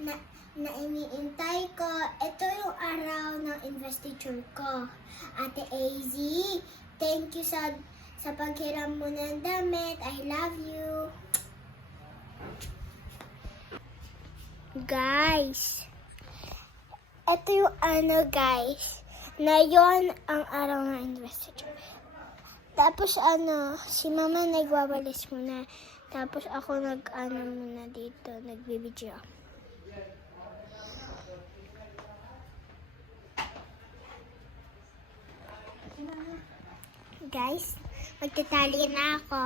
na iniintay ko. Ito yung araw ng investiture ko. Ate AZ, thank you sa paghiram mo ng damit. I love you. Guys, ito yung guys, na yon ang araw ng investiture. Tapos si mama nagwawalis muna. Tapos ako muna dito, nagbibideo. Guys, magtatali na ako.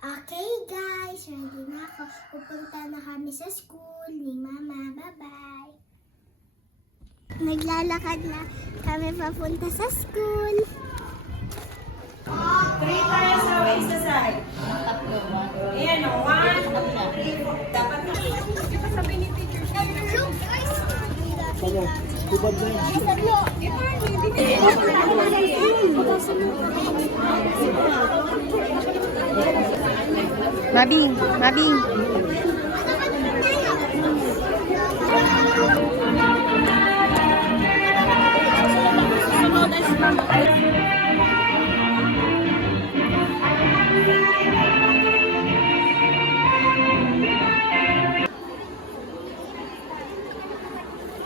Okay guys, ready na ako. Pupunta na kami sa school ni mama. Bye-bye. Naglalakad na kami papunta sa school. 3 times sa waist sa side. Ayan o, 1, 2, 3, 4. Dapat na. Di ba sabi ni teacher siya? Tubad na yan. Mabing.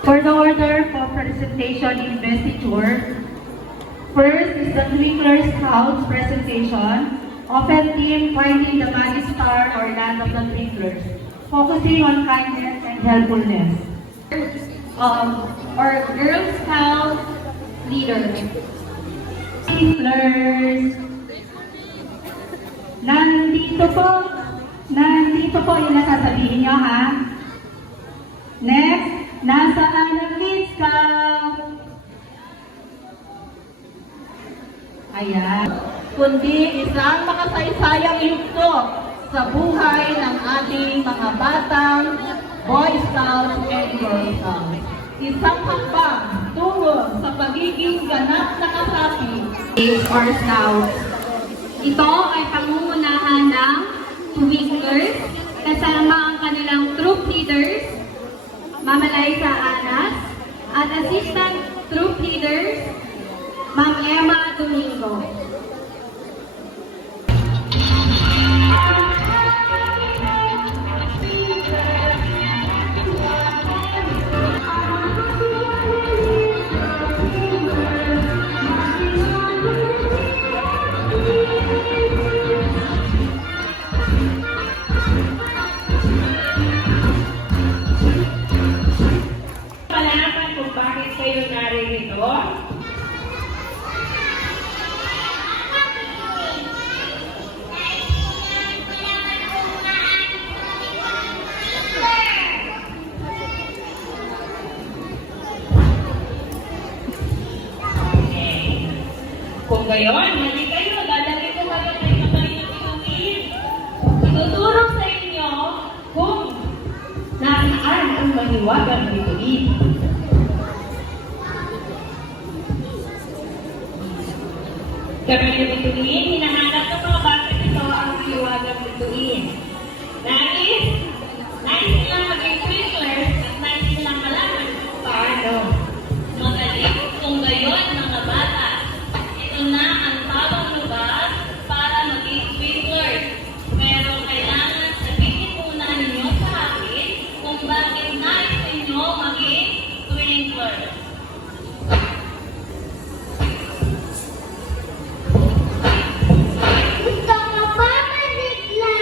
For the order for presentation investiture, first is the Twinkler Scouts presentation, Open Team Finding the Magic Star or Land of the Twinklers, focusing on kindness and helpfulness. Or Girl Scout leader. Twinklers. Nandito po yung nasasabihin nyo, ha? Next, nasaan ang Kid Scout? Ayan. Kundi isang makasaysayang yugto sa buhay ng ating mga batang Boy Scouts and Girl Scouts. Isang hakbang tungo sa pagiging ganap na kasapi or Scouts. Ito ay pangungunahan ng Twinklers kasama ang kanilang troop leaders, Mama Liza Anas, at assistant troop leaders, Ma'am Emma Domingo. Palaman kung bakit kayo naririto. Kung gayon, hindi kayo, dadalhin ko kayo ng matalino inumin. Ituturo sa inyo kung nasaan ang mahiwagang bituin. Kami ng bituin, hinahanap ng mga bakit ito ang mahiwagang bituin. Nais nilang maging Twinklers at nais nilang malaman kung paano. Magaling kung gayon mga bata. Ito na ang tamang lugar para maging Twinklers. Pero kailangan sabihin muna ninyo sa akin kung bakit nais ninyo maging Twinklers. Gusto ko pa masigla.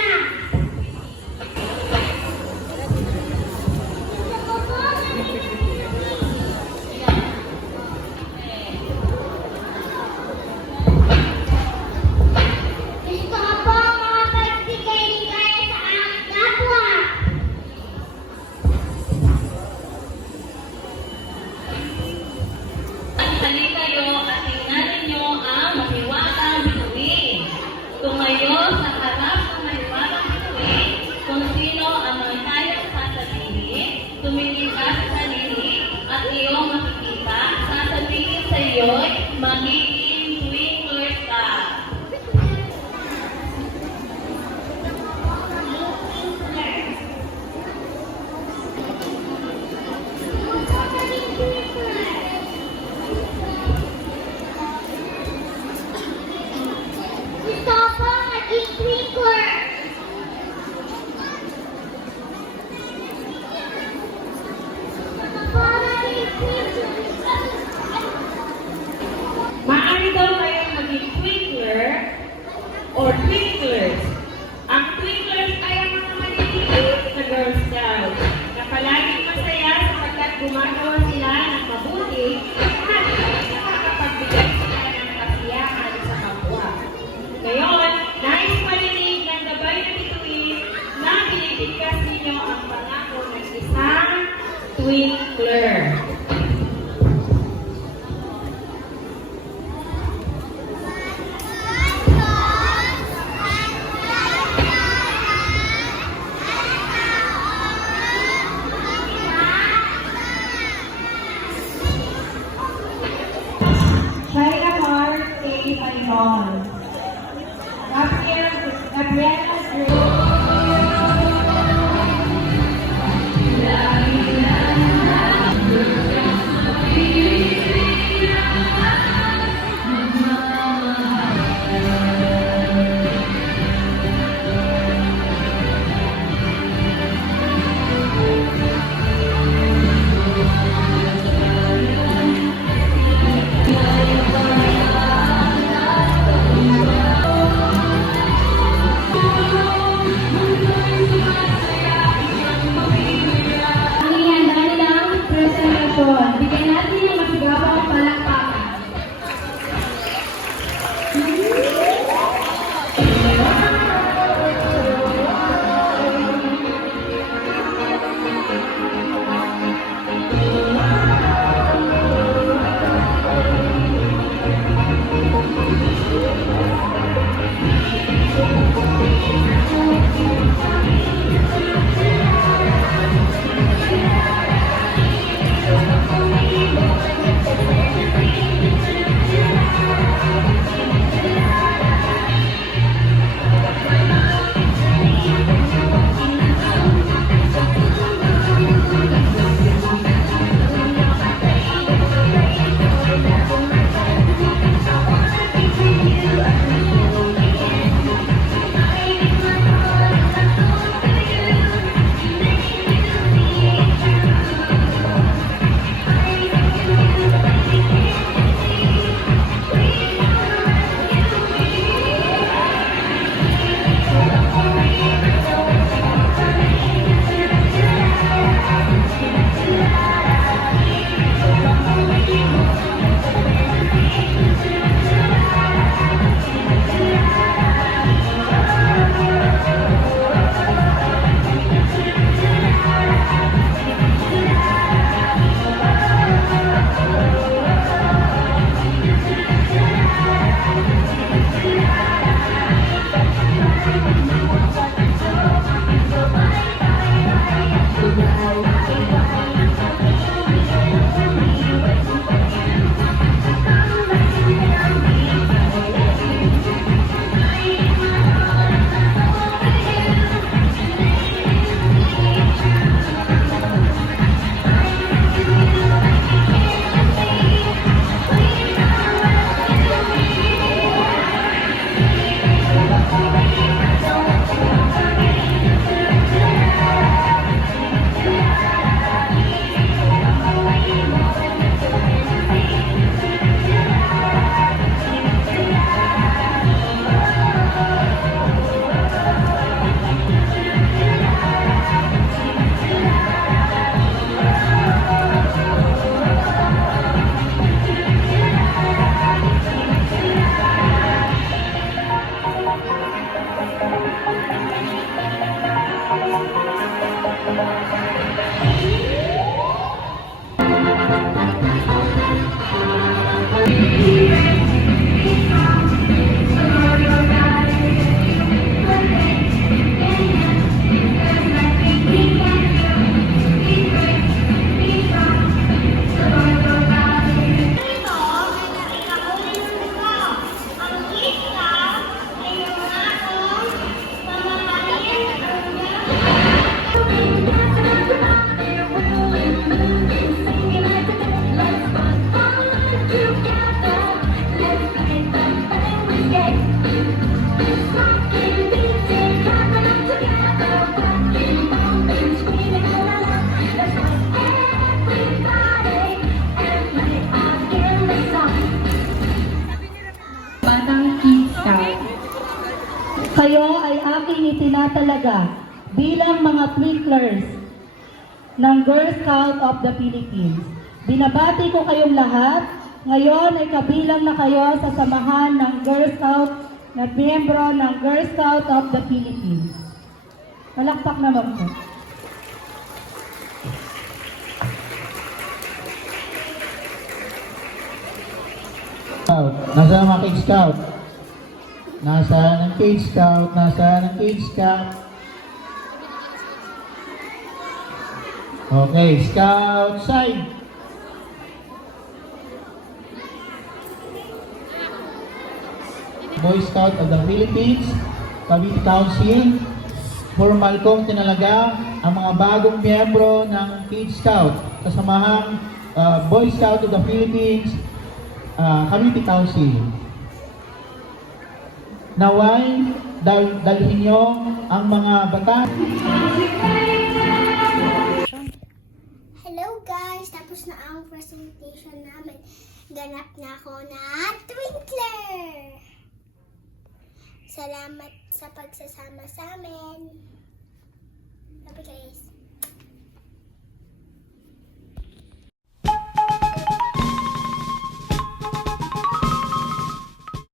Gusto ko po makapagbigay ligaya sa aking kapwa. Halika kayo at tingnan ninyo ang mahiwagang bituin. Tumayo sa harap ng mahiwagang bituin kung sino ang mahihayang sasabihin. Tumingin ka sa sarili at iyong makikita. Sasabihin sa iyo'y maging ninyo ang pangako ng isang twinkler. China Mars A. Aynon. Gabriela Gray. Ang ihanda nilang presentasyon. Bigyan natin yung masigabang palakpakan. Kayo ay aking itinatalaga bilang mga twinklers ng Girl Scout of the Philippines. Binabati ko kayong lahat. Ngayon ay kabilang na kayo sa samahan ng Girl Scout na miyembro ng Girl Scout of the Philippines. Palakpak naman po. Nasaan ang mga Cage Scout? Nasaan ang Cage Scout? Nasaan ang Cage Scout? Okay, Scout side. Boy Scout of the Philippines, Cavite Council, formal kong tinalaga ang mga bagong miyembro ng Cage Scout, kasamahang Boy Scout of the Philippines, Cavite Council. Naway, dalhin nyo ang mga bata. Hello guys! Tapos na ang presentation namin. Ganap na ako na Twinkler! Salamat sa pagsasama sa amin.